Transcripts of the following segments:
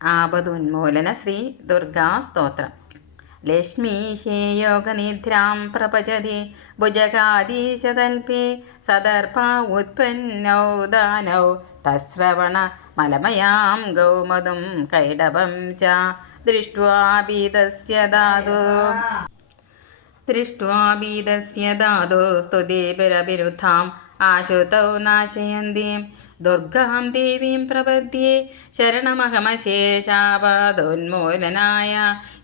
ആപതുന്മൂലന ശ്രീ ദുർഗാസ്തോത്രം. ലക്ഷ്മീശേ യോഗനിദ്രാം പ്രപചതി ഭുജഗാദീശതൽപേ സദർഭ ഉത്പന്നൗ ദാനൗ തശ്രവണ മലമയാം ഗൗമതും കൈടവം ച ദൃഷ്ട്വാ ഭീതസ്യ ധാതോ സ്തുതിഭിരഭിരുദ്ധാം ആശുതൗ നാശയന്തീം ദുർഗാം ദേവീം പ്രപദ്യേ ശരണമഹമശേഷാപാദോന്മൂലനായ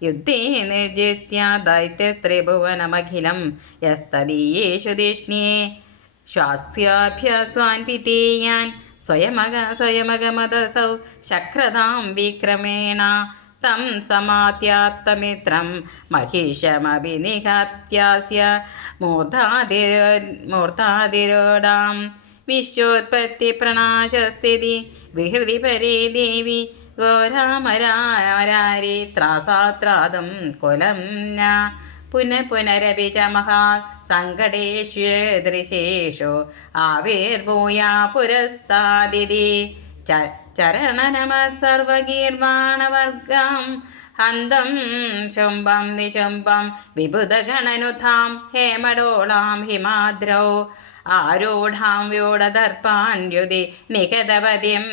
യുദ്ധേ നിർജിത്യ ദൈത്യസ്ത്രിഭുവനമഖിലം യസ്തദീയേഷു ധിഷ്ണ്യേ ശ്വാസ്യാഭ്യസ്വാൻവിധേയാൻ സ്വയമഗമദസൗ ശക്രതാം വിക്രമേണ തം സമാത്യാത്തമിത്രം മഹിഷമഭിനിഹത്യാസ്യ മൂർധാതിരോടാം വിശ്വോത്പത്തി പ്രണാശസ്ഥിതി വിഹൃതി പരേ ദേവി ഘോരാമരാരി ത്രാസാത്രാതും കുലം ന പുനരപി ച മഹാ സങ്കടേഷ്വദൃശേഷു ആവിർഭൂയാ പുരസ്താദിതി ചരണനമഃ സർവഗീർവാണവർഗം ഹന്തം ശുംഭം നിശുംഭം വിബുധഗണനുധാം ഹേമഡോളാം ഹിമാദ്രൗ ആരൂഢാം വ്യൂഢദർപ്പാൻ യുധി നിഹതപതിം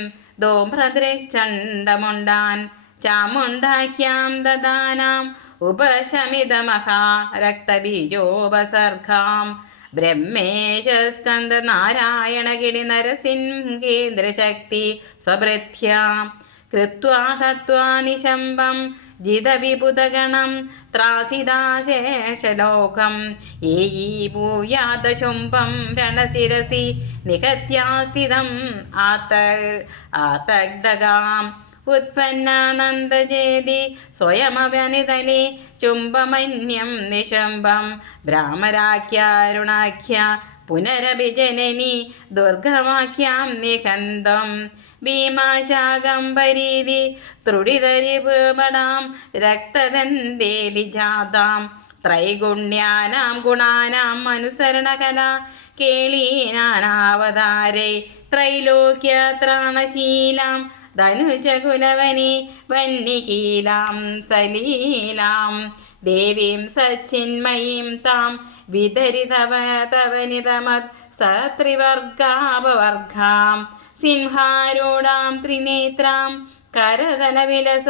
ധൂമ്രദൃക്ചണ്ഡമുണ്ടാൻ ചാമുണ്ഡാഖ്യാം ദദാനാം ഉപശമിതമഹാ രക്തബീജോപസർഗാം ബ്രഹ്മേശ സ്കന്ദ നാരായണ ഗിരി നരസിംഹേന്ദ്രശക്തി സ്വഭൃത്യാം കൃത്വാ ഹത്വാ നിശംബം ജിതവിബുധഗണം ത്രാസിതാശേഷലോകം ഏയീഭൂയാദശുംഭം രണശിരസി നിഹത്യാസ്ഥിതം ആതഗ്ധകാം ഉത്പന്നാനന്ദജേതി സ്വയമവനിതലേ ചുംബമന്യം നിശംബം ഭ്രാമരാഖ്യാരുണാഖ്യ പുനരഭിജനനി ദുർഗമാഖ്യാം നിഹന്തം ഭീമാശാകംബരീതി ത്രുടിതരിപടാം രക്തദന്തേലി ജാതാം ത്രൈഗുണ്യാനാം ഗുണാനാം അനുസരണകല കേളീനാനാവതാരൈ ത്രൈലോക്യ ത്രാണശീലാം ധനുജകുലവനി വന്യകീലാം സലീലാം ദേവീം സച്ചിന്മയീം താം വിതരിതവനിതമത് സത്രിവർഗാപവർഗാം സിംഹാരൂഢാം ത്രിനേത്രാം കരതലവിലസ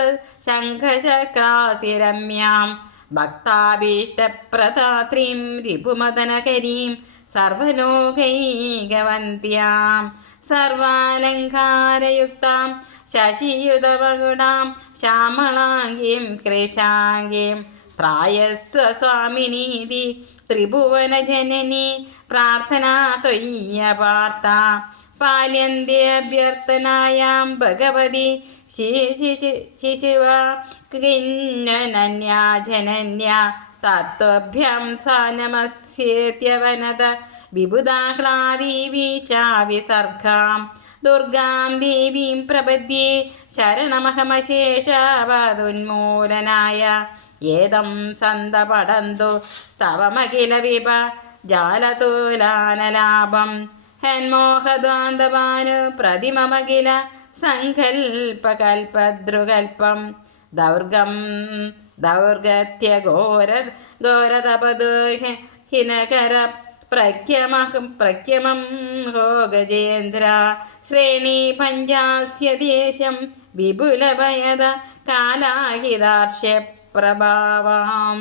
ശംഖചക്രാസിരമ്യാം ഭക്താഭീഷ്ടപ്രദാത്രീം രിപുമദനകരീം സർവലോകൈകവന്ത്യാം സർവാലങ്കാരയുക്താം ശശിയുതമകുടാം ശ്യാമളാംഗീം കൃശാംഗീം ത്രായസ്വ സ്വാമിനീതി ത്രിഭുവനജനനി പ്രാർത്ഥനാ ത്വയ്യപാർത്ത പാല്യന്ത്യാഭ്യർത്ഥനായാം ഭഗവതി ശിശുവ കിന്നനന്യാ ജനന്യാ തത്വഭ്യം സാനമസ്യേത്യവനത വിബുധാഹ്ലാദീവീചാവിസർഗാം ദുർഗാം ദേവീം പ്രപദ്യേ ശരണമഹമശേഷാപാദോന്മൂലനായ ഏതം സന്തപടന്തു സ്തവമഖില വിഭ ജാലതൂലാനലാഭം ഹന്മോഹദ്വാന്തഭാനു പ്രതിമമഖില സങ്കൽപകൽപദ്രുകൽപം ദൗർഗത്യ ഘോരതപദു ഹിനകര പ്രഖ്യമം ഹോ ഗജേന്ദ്ര ശ്രേണി പഞ്ചാസ്യ ദേശം വിപുലഭയത കാലാഹിതാർഷ്യ പ്രഭാവാം.